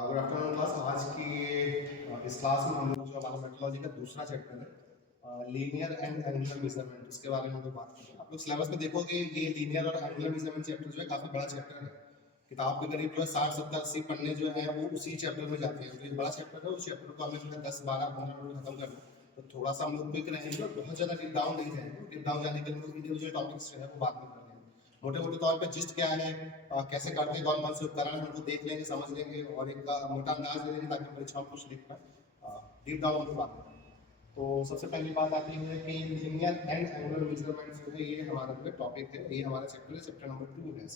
Good afternoon class. आज की इस क्लास में हम लोग जो हमारा मेट्रोलॉजी का दूसरा चैप्टर है लीनियर एंड एंगुलर मेजरमेंट, उसके बारे में हम लोग बात करेंगे। आप लोग सिलेबस में देखोगे ये लीनियर और एंगुलर मेजरमेंट चैप्टर जो है काफी बड़ा चैप्टर है। किताब के करीब जो है 60-70-80 पन्ने जो है वो उसी चैप्टर में जाते हैं। तो ये बड़ा चैप्टर है, उस चैप्टर को हमें जो है 10-12-15 मिनट में खत्म करना है। तो थोड़ा सा हम लोग क्विक रहेंगे, बहुत ज्यादा डीप डाउन नहीं जाएंगे। डीप डाउन जाने के लिए इंडिविजुअल टॉपिक्स जो है वो बाद में करेंगे। मोटे मोटे तौर पे जिस्ट क्या है, कैसे करते हैं, कौन कौन से उपकरण है, उनको देख लेंगे, समझ लेंगे और एक मोटा अंदाज ले लेंगे ताकि परीक्षा में कुछ लिख पाए। डीप डाउन की बात करें तो सबसे पहली बात आती है कि लीनियर एंड एंगुलर मेजरमेंट्स जो है ये हमारा जो टॉपिक है, ये हमारा चैप्टर है, चैप्टर नंबर 2 है।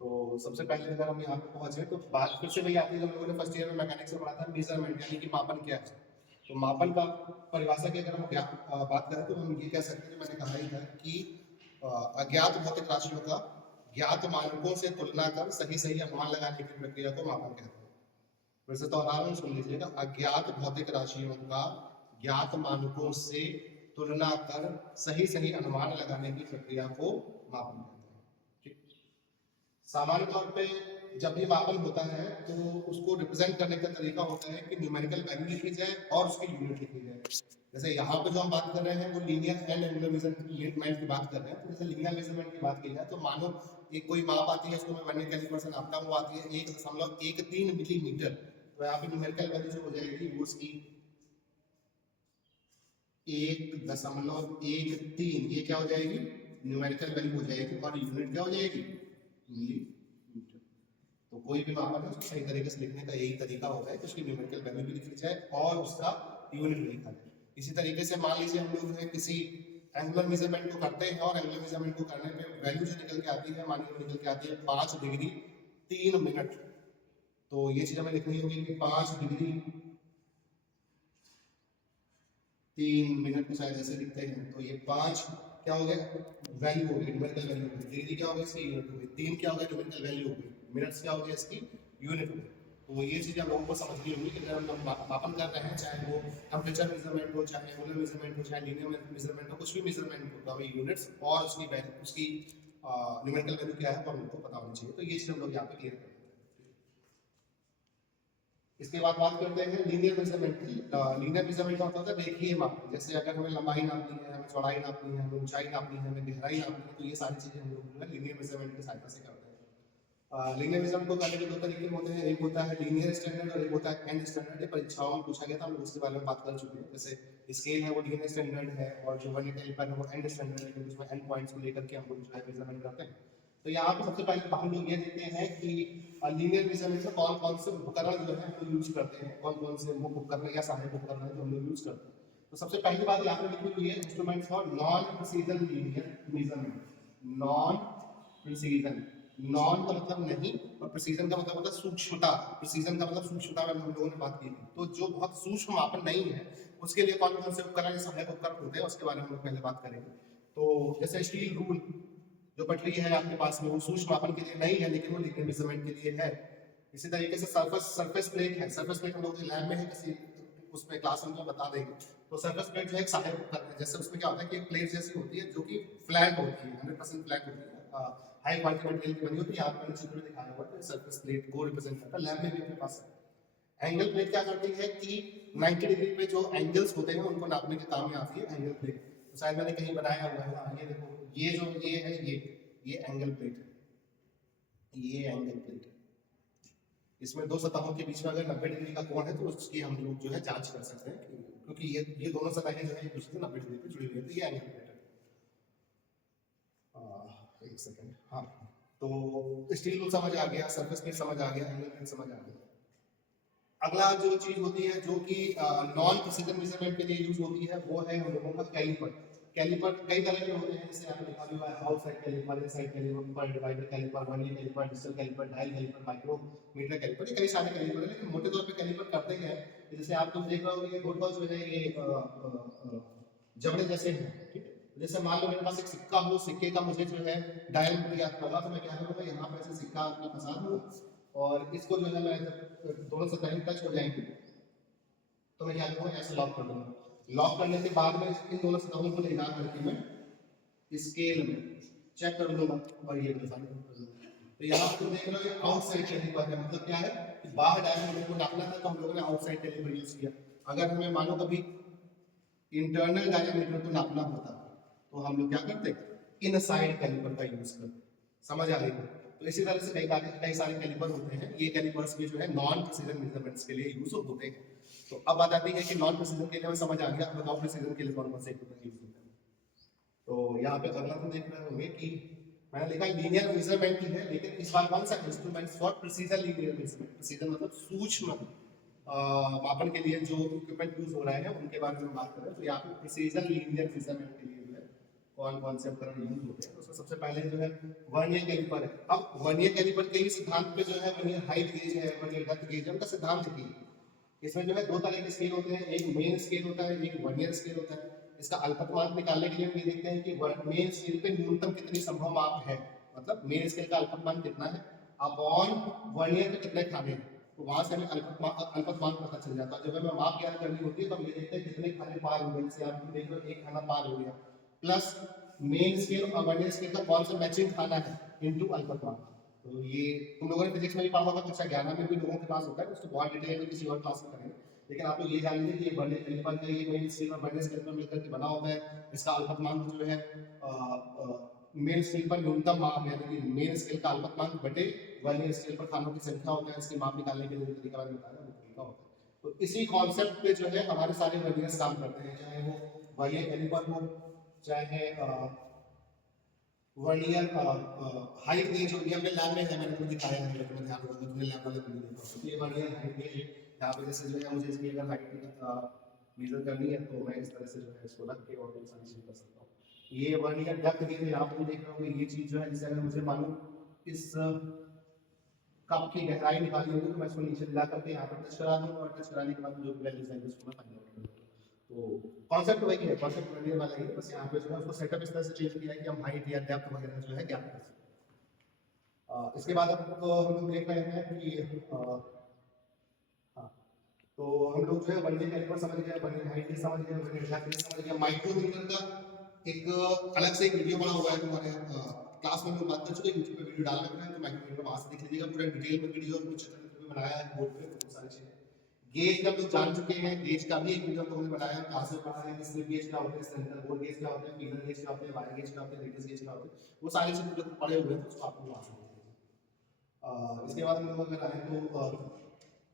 तो सबसे पहले अगर हम यहाँ पे पहुंचे तो बात फिर से वही आती है जो लोगों ने फर्स्ट ईयर में मैकेनिक्स में पढ़ा था, मेजरमेंट यानी कि मापन क्या है। तो मापन का परिभाषा की अगर हम बात करें तो हम ये कह सकते हैं, जो मैंने कहा ही था कि अज्ञात भौतिक राशियों का ज्ञात मानकों से तुलना कर सही सही अनुमान लगाने की प्रक्रिया को मापन कहते हैं। फिर से दोहराना सुन लीजिएगा, अज्ञात भौतिक राशियों का ज्ञात मानकों से तुलना कर सही सही अनुमान लगाने की प्रक्रिया को मापन कहते हैं। ठीक। सामान्य तौर पे जब भी मापन होता है तो उसको रिप्रेजेंट करने का तरीका होता है कि न्यूमेरिकल वैल्यू लिखी जाए और उसकी यूनिट लिखी जाए। जैसे यहाँ पे जो हम बात कर रहे हैं वो लीनियर एंड एंगुलर मेजरमेंट की बात कर रहे हैं। तो जैसे लीनियर मेजरमेंट की बात की जाए तो मानो एक कोई माप आती है, उसको मैं वर्नियर कैलिपर से नापता हूँ, आती है 1.13 मिलीमीटर। तो यहाँ पे न्यूमेरिकल वैल्यू जो हो जाएगी वो उसकी 1.13, ये क्या हो जाएगी, न्यूमेरिकल वैल्यू हो जाएगी और यूनिट क्या हो जाएगी, मिलीमीटर। तो कोई भी मापन है उसको सही तरीके से लिखने का यही तरीका होता है कि उसकी न्यूमेरिकल वैल्यू भी लिखी जाए और उसका यूनिट भी लिखा जाए। इसी तरीके से मान लीजिए हम लोग जो है किसी एंगुलर मेजरमेंट को करते हैं और एंगुलर मेजरमेंट को करने पे वैल्यू जो निकल के आती है, मानिए निकल के आती है 5 डिग्री 3 मिनट। तो ये चीज हमें लिखनी होगी कि 5 डिग्री 3 मिनट को शायद ऐसे लिखते हैं। तो ये 5 क्या हो गया, वैल्यू हो गई, न्यूमेरिकल वैल्यू हो गई। डिग्री क्या हो गया, इसकी यूनिट हो गई। 3 क्या हो गया, न्यूमेरिकल वैल्यू हो गई। मिनट्स क्या हो गया, इसकी यूनिट हो गई। तो ये चीज़ हम लोगों को समझनी होगी कि अगर हम लोग मापन कर रहे हैं, चाहे वो टेम्परेचर मेजरमेंट हो, चाहे एंगुलर मेजरमेंट हो, चाहे लीनियर मेजरमेंट हो, कुछ भी मेजरमेंट हो तो हमें यूनिट्स और उसकी न्यूमेरिकल वैल्यू क्या है तो हमको पता होनी चाहिए। तो ये चीज़ हम लोग यहाँ पे क्लियर करते हैं। इसके बाद बात करते हैं लीनियर मेजरमेंट की। लीनियर मेजरमेंट का होता है रेखीय मापन। जैसे अगर हमें लंबाई नापनी है, हमें चौड़ाई नापनी है, हमें ऊंचाई नापनी है, हमें गहराई नापनी है, तो ये सारी चीजें हम लोग जो है लीनियर मेजरमेंट की सहायता से करते हैं। लीनियर मेजरमेंट को करने के दो तरीके होते हैं, एक होता है लीनियर स्टैंडर्ड और एक होता है एंड स्टैंडर्ड। ये परीक्षाओं में पूछा गया था, हम लोग उसके बारे में बात कर चुके हैं। जैसे स्केल है वो लीनियर स्टैंडर्ड है और जो वर्नियर कैलिपर है वो एंड स्टैंडर्ड है, क्योंकि उसमें एंड पॉइंट्स को लेकर के हम लोग जो है मेजरमेंट करते हैं। तो यहाँ पे सबसे पहले हम लोग ये देखते हैं कि लीनियर मेजरमेंट में कौन कौन से उपकरण जो है हम लोग यूज करते हैं, कौन कौन से मुख्य उपकरण या सहायक उपकरण है जो हम लोग यूज करते हैं। तो सबसे पहली बात यहाँ पे लिखी हुई है instruments for non precision linear measurement. Non precision, non का मतलब नहीं और प्रिसीजन का मतलब होता है सूक्ष्मता। प्रिसीजन का मतलब सूक्ष्मता में हम लोगों ने बात की थी। तो जो बहुत सूक्ष्म मापन नहीं है उसके लिए कौन कौन से उपकरण या सहायक उपकरण होते हैं उसके बारे में हम लोग पहले बात करेंगे। तो जैसे स्टील रूल जो पटरी है आपके पास में, वो सूक्ष्म मापन के लिए नहीं है लेकिन वो लीनियर मेजरमेंट के लिए है। इसी तरीके से सरफेस प्लेट है। सरफेस प्लेट हम लोग लैब में है, किसी उसमें क्लास में बता देंगे। तो सरफेस प्लेट जो है एक सहायक उपकरण है। जैसे उसमें क्या होता है कि एक प्लेट जैसी होती है जो कि फ्लैट होती है, 100% फ्लैट होती है, हाई क्वालिटी मटेरियल की बनी होती है। यहाँ पर चित्र में दिखाया हुआ है, सरफेस प्लेट को रिप्रेजेंट करता है। लैब में भी अपने पास है। एंगल प्लेट क्या करती है कि 90 डिग्री पे जो एंगल्स होते हैं उनको नापने के काम में आती है एंगल प्लेट। तो शायद मैंने कहीं बनाया हुआ है, हाँ ये देखो, ये जो ये है ये एंगल प्लेट है, ये एंगल प्लेट है। इसमें दो सतहों के बीच में अगर 90 डिग्री का कोण है तो उसकी हम लोग जो है जांच कर सकते हैं, क्योंकि ये दोनों सतहें जो है एक दूसरे से 90 डिग्री पे जुड़ी हुई है। तो ये एंगल प्लेट है। एक सेकंड, हाँ। तो स्टील रूल समझ आ गया, सरफेस प्लेट समझ आ गया, एंगल प्लेट समझ आ गया। अगला जो चीज होती है जो कि नॉन प्रिसीजन मेजरमेंट के लिए यूज होती है वो है हम लोगों का कैलिपर। कैलिपर कई तरह के होते हैं, जैसे आपने लिखा हुआ है outside calliper, inside calliper, divider calliper, vernier calliper, digital calliper, dial calliper, micrometer calliper. ये कई सारे कैलिपर है, लेकिन मोटे तौर पे कैलिपर करते हैं। जैसे आप लोग देख रहे हो ये गोल जो है ये जबड़े जैसे हैं, ठीक है। जैसे मान लो मेरे पास एक सिक्का हो, सिक्के का मुझे जो है डायल याद करना, तो मैं क्या करूँगा, यहाँ पे ऐसे सिक्का अपना फंसा दूंगा और इसको जो है मैं जब दोनों सतहें टच हो जाएंगी तो मैं क्या करूँगा, ऐसे लॉक कर दूंगा। लॉक करने के बाद में इन दोनों सतहों को ले जा करके मैं स्केल में चेक कर लूंगा और ये प्रोफाइल कर दूंगा। तो यहाँ पे देख रहे हो ये आउटसाइड कैलिपर है, मतलब क्या है कि बाहर डायमीटर को नापना था तो हम लोगों ने आउटसाइड कैलिपर यूज किया। अगर हमें मानो कभी इंटरनल डायमीटर को नापना होता तो हम लोग क्या करते, इनसाइड कैलिपर का यूज करते। समझ आ रही है? तो इसी तरह से कई सारे कैलिपर होते हैं। ये कैलिपर्स भी जो है नॉन प्रिसीजन मेजरमेंट्स के लिए यूज होते हैं। तो अब बात आती है कि नॉन प्रिसीजन के लिए हमें समझ आ गया, अब बताओ प्रिसीजन के लिए कौन कौन से इक्विपमेंट यूज होते हैं। तो यहाँ पे अगला हम देख रहे होंगे कि मैंने लिखा लीनियर मेजरमेंट की है, लेकिन इस बार कौन सा instruments for precision linear measurement. Precision मतलब सूक्ष्म मापन के लिए जो इक्विपमेंट यूज हो रहे हैं उनके बारे में बात करें। तो यहाँ पे प्रिसीजन लीनियर मेजरमेंट के लिए जो है कौन कौन से उपकरण यूज होते हैं। तो सबसे पहले जो है वर्नियर कैलिपर है। अब वर्नियर कैलिपर के ही सिद्धांत पे जो है वर्नियर हाइट गेज है, वर्नियर डेप्थ गेज है, उनका सिद्धांत देखिए। इसमें जो है दो तरह के स्केल होते हैं, एक मेन स्केल होता है, एक वर्नियर स्केल होता है। इसका अल्पतमांक निकालने के लिए हम ये देखते हैं कि मेन स्केल पे न्यूनतम कितनी संभव माप है, मतलब मेन स्केल का अल्पतमांक कितना है अपॉन वर्नियर पे कितने खाने हैं। तो वहां से हमें अल्पतमांक पता चल जाता है। जब हमें माप ज्ञात करनी होती है तो हम ये देखते हैं कितने खाने पार हो गए। जैसे आप देख लो एक खाना पार हो गया, प्लस मेन स्केल और वर्नियर स्केल का कौन सा मैचिंग खाना है इनटू अल्पतमांक। तो ये तुम लोगों ने फिजिक्स में भी पढ़ा होगा, कक्षा 11 में भी लोगों के पास होता है, उसको बहुत डिटेल में किसी और क्लास में करेंगे। लेकिन आप लोग ये जान लीजिए कि ये वर्नियर कैलिपर का ये मेन स्केल और वर्नियर स्केल पर मिलकर के बना होता है। इसका अल्पतमांक जो है मेन स्केल पर न्यूनतम माप, यानी कि मेन स्केल का अल्पतमांक बटे वर्नियर स्केल पर खानों की संख्या होता है। इसकी माप निकालने के लिए तरीका मैंने बताया वो तरीका होता है। तो इसी कॉन्सेप्ट पे जो है हमारे सारे वर्नियर्स काम करते हैं, चाहे वो वर्नियर कैलिपर हो, चाहे वर्नियर हाइट गेज हो। ये हमने लैब में है, मैंने तुम्हें दिखाया है, तुम्हें ध्यान होगा तुमने लैब वाले वीडियो देखा होगा। ये वर्नियर हाइट गेज है। यहाँ पे जैसे जो है मुझे इसकी अगर हाइट मेजर करनी है तो मैं इस तरह से जो है इसको रख के और सारी चीजें कर सकता हूँ। ये वर्नियर डेप्थ गेज है, यहाँ पे देख रहे होंगे ये चीज जो है, जैसे अगर मुझे मालूम इस कप की गहराई निकालनी होगी तो मैं इसको नीचे मिला करके यहाँ पर टच करा दूंगा और टच कराने के बाद जो वैल्यूज आएंगे उसको मैं फाइंड आउट कर दूंगा। तो कॉन्सेप्ट वही है, कॉन्सेप्ट वर्नियर वाला ही है, बस यहाँ पे जो है उसको सेटअप इस तरह से चेंज किया है कि हम हाइट या डेप्थ वगैरह जो है ज्ञात कर सकते। इसके बाद अब हम लोग देख रहे हैं कि तो हम लोग जो है वर्नियर कैलिपर समझ गए, वर्नियर हाइट गेज समझ गए, वर्नियर डेप्थ गेज समझ गए। माइक्रोमीटर का एक अलग से एक वीडियो बना हुआ है तुम्हारे क्लास में, हम लोग बात कर चुके हैं, यूट्यूब पे वीडियो डाल रखे हैं, तो माइक्रोमीटर वहां से देख लीजिएगा, पूरा डिटेल में वीडियो कुछ चित्र भी बनाया है बोर्ड पे, बहुत सारी चीजें। गेज का हम लोग जान चुके हैं, गेज का भी एक वीडियो हमने बनाया है, क्लास में पढ़ा है कि स्लिप गेज क्या होता है, सेंटर बोर्ड गेज क्या होता है, फीलर गेज क्या होता है, वायर गेज क्या होता है, रेडियस गेज क्या होता है, वो सारी चीजें जो पढ़े हुए हैं उसको आपको वहां से देख लीजिए। इसके बाद हम लोग अगर आए तो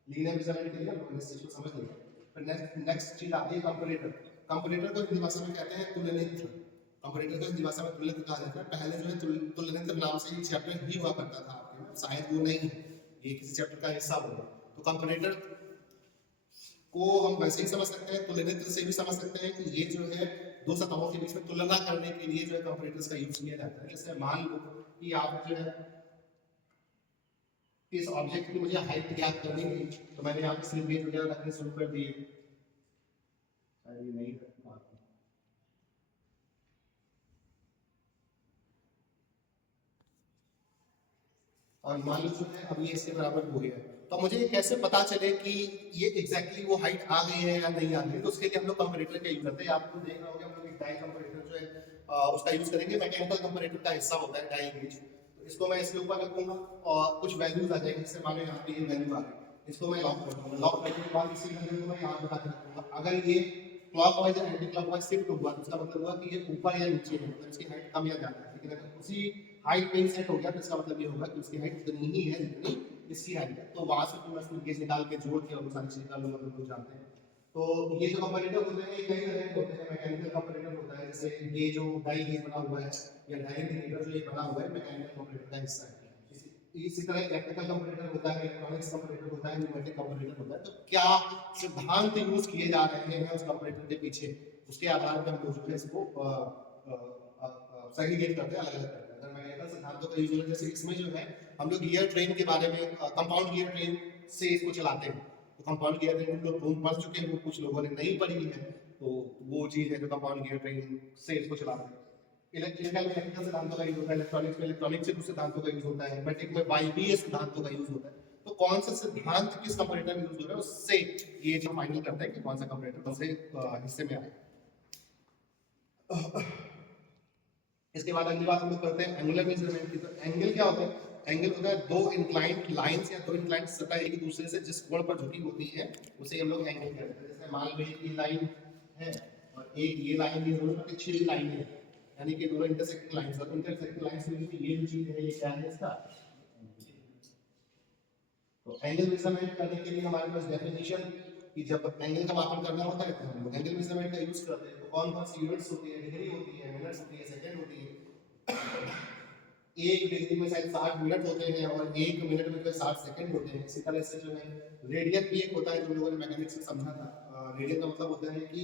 लीनियर मेजरमेंट के लिए हम लोग इस चीज को समझ लिया। फिर नेक्स्ट चीज आती है कंपैरेटर। कंपैरेटर को हिंदी भाषा में कहते हैं तुलनित्र। कंपैरेटर को हिंदी भाषा में तुलनित्र कहा जाता है। पहले जो है तुलनित्र नाम से एक चैप्टर ही हुआ करता था आपके में, शायद वो नहीं है, ये किसी चैप्टर का हिस्सा होगा। तो कंपैरेटर को हम वैसे ही समझ सकते हैं, तुलनित्र से भी समझ सकते हैं कि ये जो है दो सतहों के बीच में तुलना करने के लिए जो है कंपैरेटर्स का यूज किया जाता है। जैसे मान लो कि आप जो है इस ऑब्जेक्ट की मुझे हाइट ज्ञात करनी थी, तो मैंने यहाँ पे स्लिप गेज वगैरह रखने शुरू कर दिए। ये नहीं और मान लो जो है अब ये इसके बराबर हो गया, तो मुझे ये कैसे पता चले कि ये एग्जैक्टली वो हाइट आ गई है या नहीं आ गई। तो उसके लिए हम लोग कंपैरेटर का यूज करते हैं। आपको देख रहे होंगे हम लोग एक डायल कंपैरेटर जो है उसका यूज करेंगे, मैकेनिकल कंपैरेटर का हिस्सा होता है डायल गेज। तो इसको मैं इसके ऊपर रखूंगा और कुछ वैल्यूज आ जाएंगी, जैसे मान लो यहाँ पे ये वैल्यू आ गई, इसको मैं लॉक कर दूंगा। लॉक करने के बाद इसी वैल्यू को मैं यहाँ बता के रखूंगा। अगर ये क्लॉकवाइज या एंटी क्लॉकवाइज शिफ्ट हुआ तो इसका मतलब हुआ कि ये ऊपर या नीचे है, मतलब इसकी हाइट कम या ज्यादा है। लेकिन अगर उसी हाइट पे सेट हो गया तो इसका मतलब ये होगा कि उसकी हाइट उतनी ही है जितनी इसकी हाइट है। तो वहां से मैं स्लिप गेज निकाल के जोड़ के और सारी चीजें कर लूंगा, तो लोग जानते हैं। तो ये जो कंपैरेटर होते हैं ये कई तरह के होते हैं। मैकेनिकल कंपैरेटर होता है, जैसे ये जो डायल गेज बना हुआ है या डायल इंडिकेटर जो ये बना हुआ है मैकेनिकल कंपैरेटर का हिस्सा है। इसी तरह इलेक्ट्रिकल कंपैरेटर होता है, इलेक्ट्रॉनिक्स कंपैरेटर होता है, न्यूमेटिक कंपैरेटर होता है। तो क्या सिद्धांत यूज किए जा रहे हैं उस कंपैरेटर के पीछे, उसके आधार पर हम लोग इसको सेग्रीगेट करते हैं, अलग अलग करते हैं। अगर मैकेनिकल सिद्धांतों का यूज हो, जैसे इसमें जो है हम लोग गियर ट्रेन के बारे में कंपाउंड गियर ट्रेन से इसको चलाते हैं। तो कंपाउंड गियर ट्रेन लोग पढ़ चुके हैं, वो कुछ लोगों ने नहीं पढ़ी है, तो वो चीज है जो कंपाउंड गियर ट्रेन से इसको चलाते हैं। इलेक्ट्रिकल में इलेक्ट्रिकल सिद्धांतों का यूज होता है, इलेक्ट्रॉनिक्स में इलेक्ट्रॉनिक्स से कुछ सिद्धांतों का यूज होता है, मैकेनिक में वायवीय सिद्धांतों का यूज होता है। तो कौन सा सिद्धांत किस कंपैरेटर में यूज हो रहा है उससे ये जो फाइनल करता है कि कौन सा कंपैरेटर कौन से हिस्से में आए। इसके बाद अगली बात हम लोग करते हैं एंगुलर मेजरमेंट की। तो एंगल क्या होता है? एंगल होता है दो इंक्लाइंड लाइंस या दो इंक्लाइंड सतह एक दूसरे से जिस कोण पर झुकी होती है उसे हम लोग एंगल कहते हैं। जैसे मान लो ये लाइन है और एक ये लाइन, ये दोनों प्रतिच्छेदी लाइन है, यानी कि दोनों इंटरसेक्टिंग लाइंस, और इंटरसेक्टिंग लाइंस में ये जो चीज है ये क्या है इसका। तो एंगल मेजरमेंट करने के लिए हमारे पास डेफिनेशन कि जब एंगल का मापन करना होता है तो हम लोग एंगल मेजरमेंट का यूज करते हैं। तो कौन कौन सी यूनिट्स होती है, डिग्री होती है, मिनट्स होती है, सेकंड होती है। एक डिग्री में शायद 60 मिनट होते हैं और एक मिनट में जो 60 सेकंड होते हैं। इसी तरह से जो है रेडियन भी एक होता है जो लोगों ने मैकेनिक्स में समझा था। रेडियन का मतलब होता है कि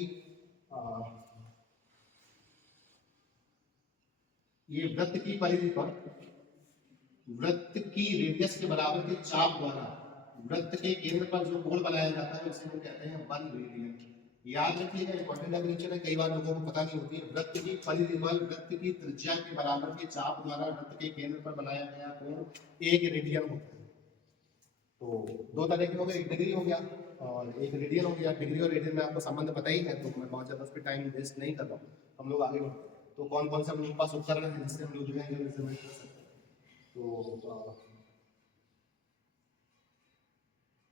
ये वृत्त की परिधि पर वृत्त की रेडियस के बराबर के चाप द्वारा वृत्त के केंद्र पर जो कोण बनाया जाता है उसे हम कहते हैं 1 रेडियन। याद रखिएगा, इंपॉर्टेंट डेफिनेशन है, कई बार लोगों को पता नहीं होती है। वृत्त की परिधि पर वृत्त की त्रिज्या के बराबर के चाप द्वारा वृत्त के केंद्र पर बनाया गया कोण 1 रेडियन होता है। तो दो तरह के हो गए, एक डिग्री हो गया और एक रेडियन हो गया। डिग्री और रेडियन में आपको संबंध पता ही है, तो मैं बहुत ज्यादा उस पर टाइम वेस्ट नहीं कर रहा हूँ, हम लोग आगे बढ़ते हैं। तो कौन कौन से हम लोग पास उपकरण है जिससे हम लोग जो है एंगल मेजरमेंट कर सकते हैं। तो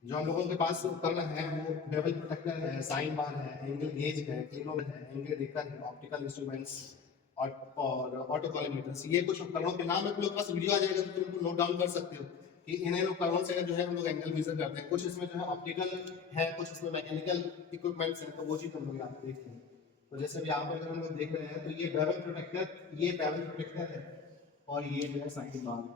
जो हम लोगों के पास उपकरण है वो बेवल प्रोटेक्टर है, साइन बार है, एंगल गेज है, क्लिनोमीटर है, एंगल रेकर है, ऑप्टिकल इंस्ट्रूमेंट्स और ऑटोकॉलिमेटर्स। ये कुछ उपकरणों के नाम है। तुम लोग के पास वीडियो आ जाएगा तो तुम इनको नोट डाउन कर सकते हो कि इन उपकरणों से जो है हम लोग एंगल मेजर करते हैं। कुछ इसमें जो है ऑप्टिकल है, कुछ इसमें मैकेनिकल इक्विपमेंट्स हैं, तो वो चीज हम लोग यहाँ पे देखते हैं। तो जैसे भी यहाँ पे अगर हम लोग देख रहे हैं तो ये बेवल प्रोटेक्टर, ये बेवल प्रोटेक्टर है और ये जो है साइन बार।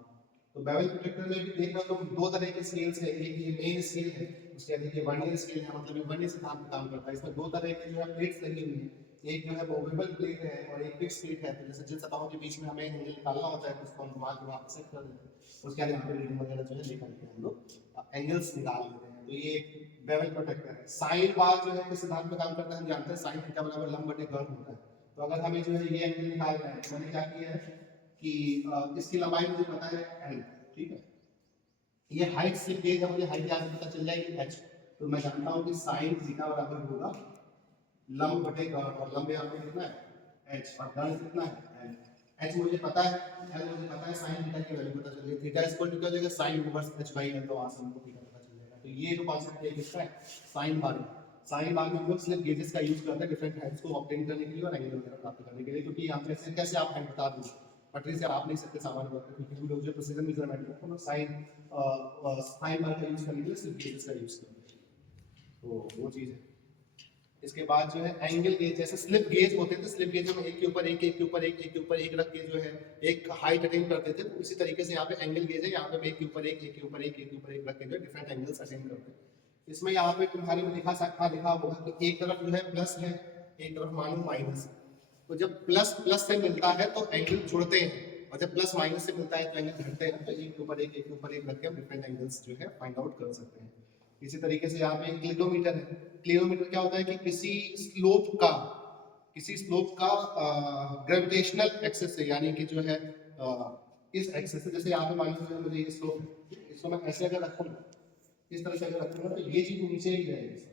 तो बेवल प्रोटेक्टर में भी देख रहे हो तो दो तरह के स्केल्स है। एक ये मेन स्केल है, उसके अंदर ये वर्नियर स्केल है, मतलब ये वर्नियर से काम करता है। इसमें दो तरह के जो है प्लेट्स लगी हुई है, एक जो है मूवेबल प्लेट है और एक फिक्स प्लेट है। तो जैसे जिन सतहों के बीच में हमें एंगल निकालना होता है तो उसको हम घुमा के वहां पे सेट कर देते हैं, उसके बाद यहाँ पे रीडिंग वगैरह जो है लेकर के हम लोग एंगल्स निकाल लेते हैं। तो ये एक बेवल प्रोटेक्टर है। साइन बार जो है किस सिद्धांत पे काम करता है हम जानते हैं, साइन थीटा बराबर लंब बटे कर्ण होता है। तो अगर हमें जो है ये एंगल निकालना है तो मैंने क्या किया है कि इसकी लंबाई मुझे पता है l, ठीक है। ये हाइट स्लिप गेज है, मुझे हाइट याद पता चल जाएगी h। तो मैं जानता हूं कि sin थीटा बराबर होगा लंब बटे कर्ण, और लंब यहाँ पे कितना है h और कर्ण कितना है l। h मुझे पता है, l मुझे पता है, sin थीटा की वैल्यू पता चल गई। थीटा इक्वल टू क्या हो जाएगा sin inverse h by l, तो वहां से हमको थीटा पता चल जाएगा। तो ये जो कांसेप्ट है किसका है, साइन बार। साइन बार में हम लोग स्लिप गेजेस का यूज करते हैं डिफरेंट हाइट्स को ऑब्टेन करने के लिए और एंगल वगैरह प्राप्त करने के लिए, क्योंकि यहाँ पे कैसे आप हाइट बता दोगे, पटरी से आप नहीं सकते सामान्य तौर पर, क्योंकि हम लोग जो प्रिसीजन मेजरमेंट में हम लोग साइन बार का यूज करने के लिए स्लिप गेजेस का यूज करते हैं। तो वो चीज है। इसके बाद जो है एंगल गेज, जैसे स्लिप गेज होते थे, स्लिप गेज में एक के ऊपर एक, एक के ऊपर एक, एक के ऊपर एक रख के जो है एक हाइट अटेन करते थे। तो इसी तरीके से यहाँ पे एंगल गेज है, यहाँ पे एक के ऊपर एक, एक के ऊपर एक, एक के ऊपर एक रख के जो डिफरेंट एंगल्स अटेन करते हैं। इसमें यहाँ पे तुम्हारे में लिखा होगा कि एक तरफ जो है प्लस है, एक तरफ मानो माइनस। तो जब प्लस प्लस से मिलता है तो एंगल जुड़ते हैं, और जब प्लस माइनस से मिलता है तो एंगल घटते हैं। तो एक के ऊपर एक, एक के ऊपर एक रख के हम डिफरेंट एंगल्स जो है फाइंड आउट कर सकते हैं। इसी तरीके से यहाँ पे क्लिनोमीटर है। क्लिनोमीटर क्या होता है कि किसी स्लोप का ग्रेविटेशनल एक्सेस से, यानी कि जो है इस एक्सेस से, जैसे यहाँ पे मान लीजिए मुझे ये स्लोप है, इसको मैं ऐसे अगर रखूंगा, इस तरह से अगर रखूंगा तो ये चीज नीचे ही रहेगी।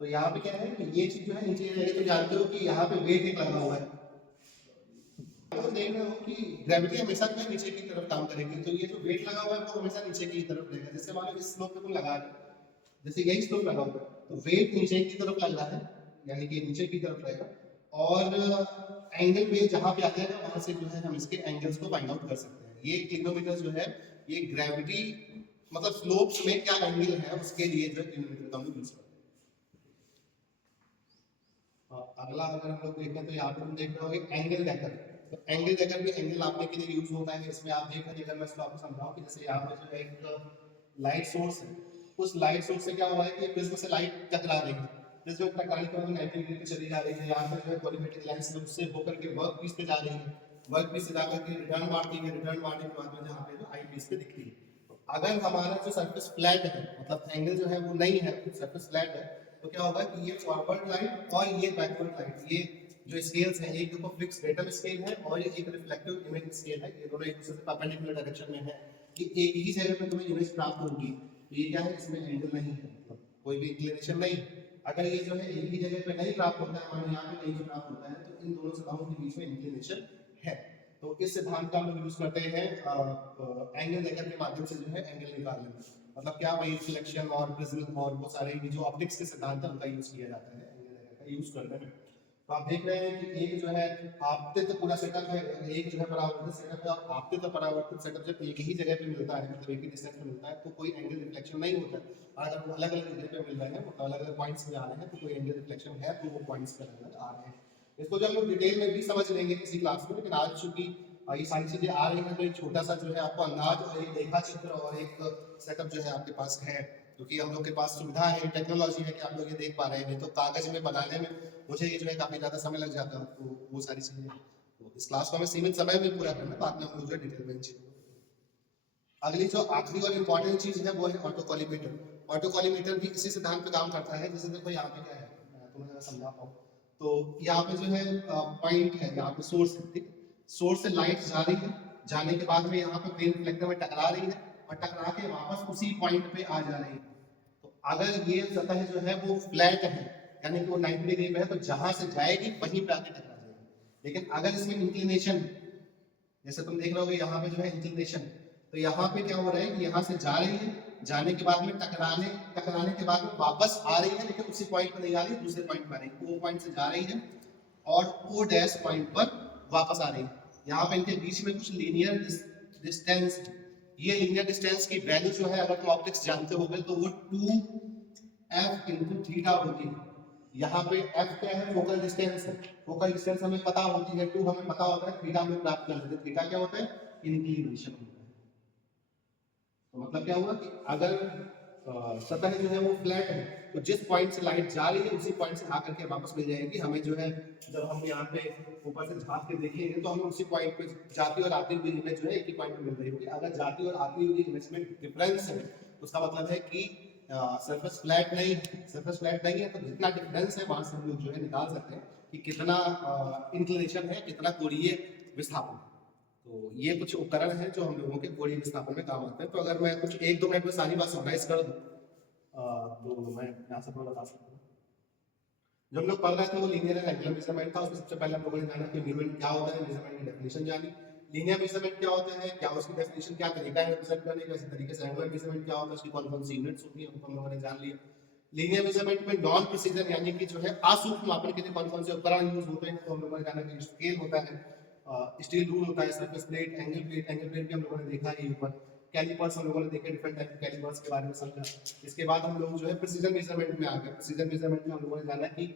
तो यहाँ पे क्या है कि ये चीज जो है नीचे रहेगी। तो जानते हो कि यहाँ पे वेट एक लगा हुआ है, तो देख रहे हो कि ग्रेविटी हमेशा जो है नीचे की तरफ काम करेगी। तो ये जो वेट लगा हुआ है वो हमेशा नीचे की तरफ रहेगा। जैसे मान लो इस स्लोप पे तुम लगा रहे हो, जैसे यही स्लोप लगा हुआ है तो वेट नीचे की तरफ लग रहा है, यानी कि नीचे की तरफ रहेगा। और एंगल पे जहां पे आ जाएगा वहां से जो है हम इसके एंगल्स को फाइंड आउट कर सकते हैं। ये क्लिनोमीटर जो है ये ग्रेविटी मतलब स्लोप्स में क्या एंगल है उसके लिए जो क्लिनोमीटर का हम यूज करते हैं। अगला अगर हम लोग देखें तो यहाँ पे हम देख रहे होंगे एंगल डेकर। तो एंगल डेकर भी एंगल नापने के लिए यूज होता है। इसमें आप देख रहे, अगर मैं इसको आपको समझाऊं कि जैसे यहाँ पे जो है एक लाइट सोर्स है, उस लाइट सोर्स से क्या हुआ है कि प्रिज्म से लाइट टकरा रही है, प्रिज्म टकराने के बाद 90 डिग्री पे चली जा रही है। यहाँ पे जो है कॉलीमेट्रिक लेंस में उससे होकर के वर्क पीस पे जा रही है, वर्क पीस से जाकर के रिटर्न मारती है, रिटर्न मारने के बाद में जहाँ पे जो आई पीस पे दिखती है। अगर हमारा जो सरफेस फ्लैट है, मतलब एंगल जो है वो नहीं है, सरफेस फ्लैट है, तो क्या होगा कि ये फॉरवर्ड लाइट और ये बैकवर्ड लाइट, ये जो स्केल्स हैं, एक देखो फिक्स डेटम स्केल है और ये एक रिफ्लेक्टिव इमेज स्केल है, ये दोनों एक दूसरे से परपेंडिकुलर डायरेक्शन में है कि एक ही जगह पे तुम्हें इमेज प्राप्त होगी। तो ये क्या है, इसमें एंगल नहीं है, मतलब कोई भी इंक्लिनेशन नहीं। अगर ये जो है एक ही जगह पे नहीं प्राप्त होता है, मानो यहाँ पे कहीं पे प्राप्त होता है, तो इन दोनों सतहों के बीच में इंक्लिनेशन है। तो इस सिद्धांत का हम लोग यूज करते हैं एंगल लेकर के माध्यम से जो है एंगल निकालने में। मतलब क्या, वही रिफ्लेक्शन और प्रिज्म और वो सारे जो ऑप्टिक्स के सिद्धांत है उनका यूज किया जाता है एंगल लेकर का यूज करने में। तो आप देख रहे हैं कि एक जो है आपतित पूरा सेटअप है, एक जो है परावर्तित सेटअप है, और आपतित और परावर्तित सेटअप जब एक ही जगह पे मिलता है, मतलब एक ही डिस्टेंस पे मिलता है, तो कोई एंगल रिफ्लेक्शन नहीं होता है। और अगर वो अलग अलग जगह पे मिल रहे हैं, मतलब अलग अलग पॉइंट्स पे आ रहे हैं, तो कोई एंगल रिफ्लेक्शन है, तो वो पॉइंट्स पे अलग अलग आ रहे हैं। इसको जो हम लोग डिटेल में भी समझ लेंगे किसी क्लास में, लेकिन आज चूंकि ये सारी चीजें आ रही हैं, तो एक छोटा सा जो है आपको अंदाज और एक रेखा चित्र और एक सेटअप जो है आपके पास है, क्योंकि हम लोग के पास सुविधा है, टेक्नोलॉजी है कि आप लोग ये देख पा रहे हैं। नहीं तो कागज में बनाने में मुझे ये जो है काफी ज्यादा समय लग जाता है, तो वो सारी चीजें, तो इस क्लास को हमें सीमित समय में पूरा करना है, बाद में हम लोग जो है डिटेल में चीजों। अगली जो आखिरी और इम्पोर्टेंट चीज है वो है ऑटोकॉलीमेटर। ऑटोकॉलीमेटर भी इसी सिद्धांत पे काम करता है। जैसे देखो यहाँ पे क्या है, मैं तुम्हें जरा समझा पाऊँ, तो यहाँ पे जो है पॉइंट है, यहाँ पे सोर्स है, ठीक। सोर्स से लाइट जा रही है, जाने के बाद में यहाँ पे प्लेन रिफ्लेक्टर में टकरा रही है, और टकरा के वापस उसी पॉइंट पे आ जा रही है। तो अगर ये सतह जो है वो फ्लैट है, यानी कि वो 90 डिग्री पे है, तो जहां से जाएगी वहीं पे आके टकरा जाएगी। लेकिन अगर इसमें इंक्लिनेशन, जैसे तुम देख रहे हो यहाँ पे जो है इंक्लिनेशन, तो यहाँ पे क्या हो रहा है कि यहाँ से जा रही है, जाने के बाद में टकराने के बाद में वापस आ रही है, लेकिन उसी पॉइंट पर नहीं आ रही, दूसरे पॉइंट पर आ रही है। ओ पॉइंट से जा रही है और ओ डैश पॉइंट पर वापस आ रही है। यहाँ पे इनके बीच में कुछ लीनियर डिस्टेंस, ये लीनियर डिस्टेंस की वैल्यू जो है, अगर तुम ऑप्टिक्स जानते हो तो वो 2f इंटू थीटा होती है। यहाँ पे f क्या है, फोकल डिस्टेंस है। फोकल डिस्टेंस हमें पता होती है, 2 हमें पता होता है, थीटा हमें प्राप्त कर लेते हैं। थीटा क्या होता है, इंक्लिनेशन होता है। तो मतलब क्या हुआ कि अगर सतह जो है वो फ्लैट है, तो जिस पॉइंट से लाइट जा रही है उसी पॉइंट से आकर के वापस मिल जाएगी हमें। जो है जब हम यहाँ पे ऊपर से झांक के देखेंगे तो हमें उसी पॉइंट पे जाती और आती हुई इमेज जो है एक ही पॉइंट पे मिल रही होगी। अगर जाती और आती हुई इमेज में डिफरेंस है, उसका मतलब है कि सरफेस फ्लैट नहीं है। सरफेस फ्लैट नहीं है, तो जितना डिफरेंस है वहां से हम लोग जो है निकाल सकते हैं कि कितना इंक्लिनेशन है, कितना कोणीय विस्थापन। तो ये कुछ उपकरण हैं जो हम लोगों के कोणीय विस्थापन में काम आते हैं। तो अगर मैं कुछ 1-2 मिनट में सारी बात समराइज कर दूं, तो मैं यहाँ से थोड़ा बता सकता हूँ। जब हम लोग पढ़ रहे थे वो लीनियर एंड एंगुलर मेजरमेंट था। उसमें सबसे पहले हम लोगों ने जाना कि मेजरमेंट क्या होता है, मेजरमेंट की डेफिनेशन जानी। लीनियर मेजरमेंट क्या होता है, क्या उसकी डेफिनेशन, क्या तरीका है रिप्रेजेंट करने का। इसी तरीके से एंगुलर मेजरमेंट क्या होता है, उसकी कौन कौन सी यूनिट्स होती हैं, उनको हम लोगों ने जान लिया। लीनियर मेजरमेंट में नॉन प्रिसीजन यानी कि जो है असूक्ष्म मापन के लिए कौन कौन से उपकरण यूज होते हैं, तो हम लोगों ने जाना कि स्केल होता है, स्टील रूल होता है, सरफेस प्लेट, एंगल प्लेट भी हम लोगों ने देखा है ऊपर। कैलिपर्स हम लोगों ने देखे, डिफरेंट टाइप के कैलिपर्स के बारे में समझा। इसके बाद हम लोग जो है प्रिसीजन मेजरमेंट में आ गए। प्रिसीजन मेजरमेंट में हम लोगों ने जाना कि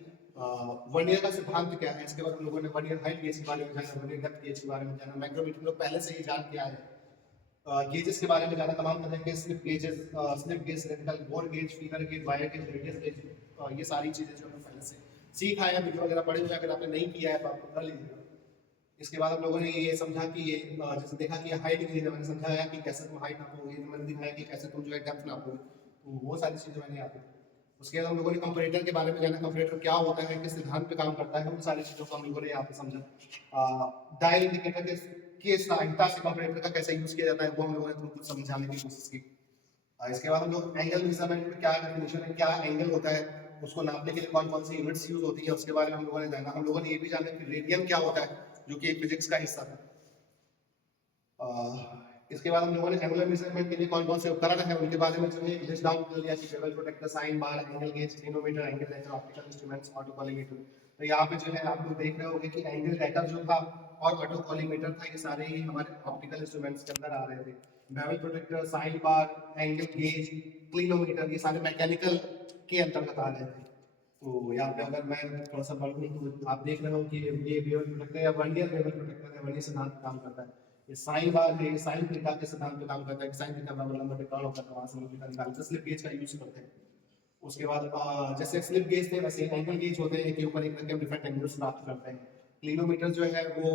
वर्नियर का सिद्धांत क्या है। इसके बाद हम लोगों ने वर्नियर हाइट गेज के बारे में जाना, वर्नियर डेप्थ गेज के बारे में जाना। माइक्रोमीटर लोग पहले से ही जान के आए हैं। गेजेस के बारे में जाना, तमाम तरह के slip gauges, slip gauge, cylindrical bore gauge, feeler gauge, wire gauge, radius gauge, ये सारी चीजें जो हम पहले से सीख आए हैं, वीडियो वगैरह पढ़े हुए। अगर आपने नहीं किया है तो आप कर लीजिएगा। इसके बाद हम लोगों ने ये समझा कि ये जैसे देखा कि हाइट गेज है, मैंने समझाया कि कैसे तुम हाइट नापोगे, मैंने दिखाया कि कैसे तुम जो है डेप्थ नापोगे, तो वो सारी चीजें मैंने याद की। उसके बाद हम लोगों ने कंपैरेटर के बारे में जाना, कंपैरेटर क्या होता है, किस सिद्धांत पे काम करता है, उन सारी चीजों को हम लोगों ने यहाँ पे समझा। डायल इंडिकेटर के सहायता से कंपैरेटर का कैसे यूज किया जाता है वो हम लोगों ने तुमको समझाने की कोशिश की। इसके बाद हम लोग एंगल मेजरमेंट में क्या डेफिनेशन है, क्या एंगल होता है, उसको नापने के लिए कौन कौन सी यूनिट्स यूज होती है, उसके बारे में हम लोगों ने जाना। हम लोगों ने ये भी जाना कि रेडियन क्या होता है, जो कि एक फिजिक्स का हिस्सा था। इसके बाद हम लोगों ने एंगुलर मेजरमेंट के लिए कौन कौन से उपकरण हैं उनके बारे में जो है लिस्ट डाउन कर लिया कि bevel protractor, sine bar, angle gauge, clinometer, angle letter, optical instruments, autocollimator. तो यहाँ पे जो है आप लोग देख रहे होंगे कि एंगल लेटर जो था और ऑटोकॉलीमेटर था, ये सारे ही हमारे ऑप्टिकल इंस्ट्रूमेंट्स के अंदर आ रहे थे। Bevel protractor, sine bar, angle gauge, clinometer, ये सारे मैकेनिकल के अंतर्गत आ रहे थे। तो यहाँ पे अगर मैं थोड़ा सा बढ़ूँ तो आप देख रहे हो कि ये बेवल प्रोट्रैक्टर या वर्नियर बेवल प्रोट्रैक्टर है, वर्नियर सिद्धांत काम करता है। ये साइन बार है, ये साइन थीटा के सिद्धांत पे काम करता है कि साइन थीटा बराबर लंबा टेकन होता है, वहां से हम थीटा निकालते हैं, स्लिप गेज का यूज करते हैं। उसके बाद जैसे स्लिप गेज थे वैसे एंगल गेज होते हैं, के ऊपर एक रख के हम डिफरेंट एंगल्स प्राप्त करते हैं। क्लिनोमीटर जो है वो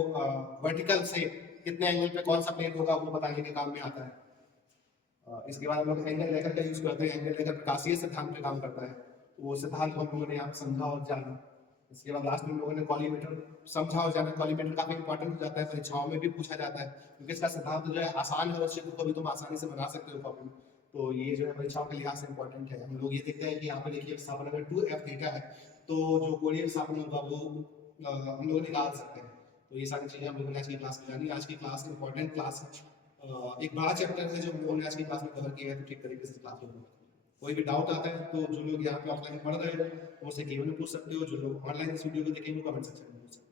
वर्टिकल से कितने एंगल पे कौन सा प्लेन होगा वो बताने के काम में आता है। इसके बाद हम लोग एंगल लेकर का यूज करते हैं। एंगल लेकर प्रकाशीय सिद्धांत पे काम करता है, तो वो सिद्धांत हम लोगों ने यहाँ समझा और जाना। इसके बाद लास्ट में हम लोगों ने कॉलीमेटर समझा और जाना। कॉलीमेटर काफी इंपॉर्टेंट हो जाता है, परीक्षाओं में भी पूछा जाता है, क्योंकि इसका सिद्धांत जो है आसान है, उस चित्र को भी तुम आसानी से बना सकते हो कॉपी में। तो ये जो है परीक्षाओं के लिहाज से इंपॉर्टेंट है। हम लोग ये देखते हैं कि यहाँ पे देखिए विस्थापन अगर 2f थीटा है तो जो कोणीय विस्थापन होगा वो हम लोग निकाल सकते हैं। तो ये सारी चीजें हम लोगों ने आज की क्लास में जानी। आज की क्लास इंपॉर्टेंट क्लास है, एक बड़ा चैप्टर है जो हम लोगों ने आज की क्लास में कवर किया है, तो ठीक तरीके से क्लास होगा। कोई भी डाउट आता है तो जो लोग यहाँ पे ऑफलाइन पढ़ रहे हैं वो मुझसे केवल पूछ सकते हो, जो लोग ऑनलाइन इस वीडियो को देखेंगे कमेंट सेक्शन में पूछ सकते हो।